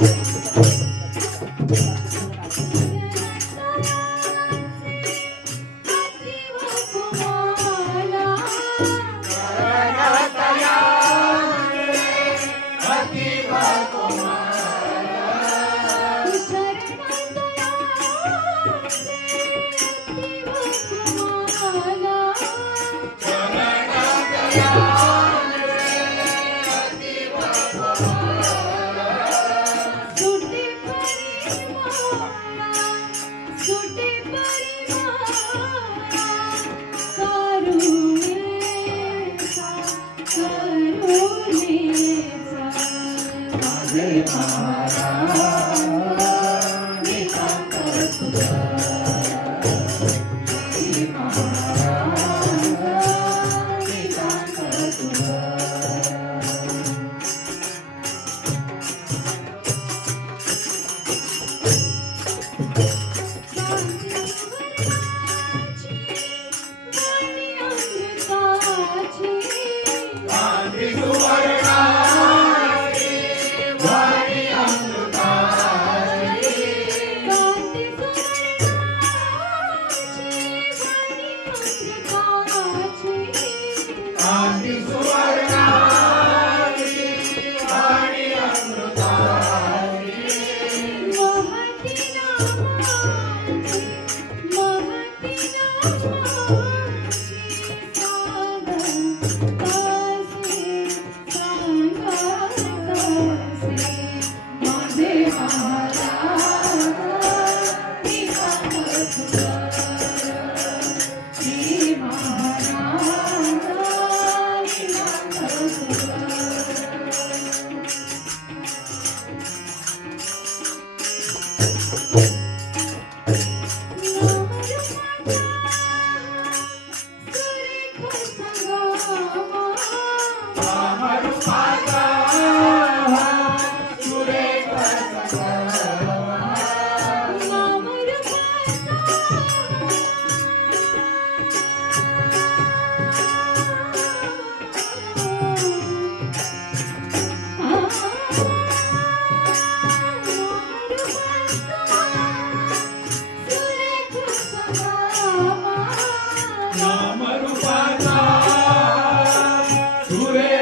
Yeah. माझे महाराज Father.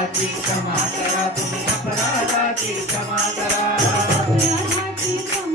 अपराधाची क्षमा करा तुम्ही अपराधाची क्षमा करा अपराधाची क्षमा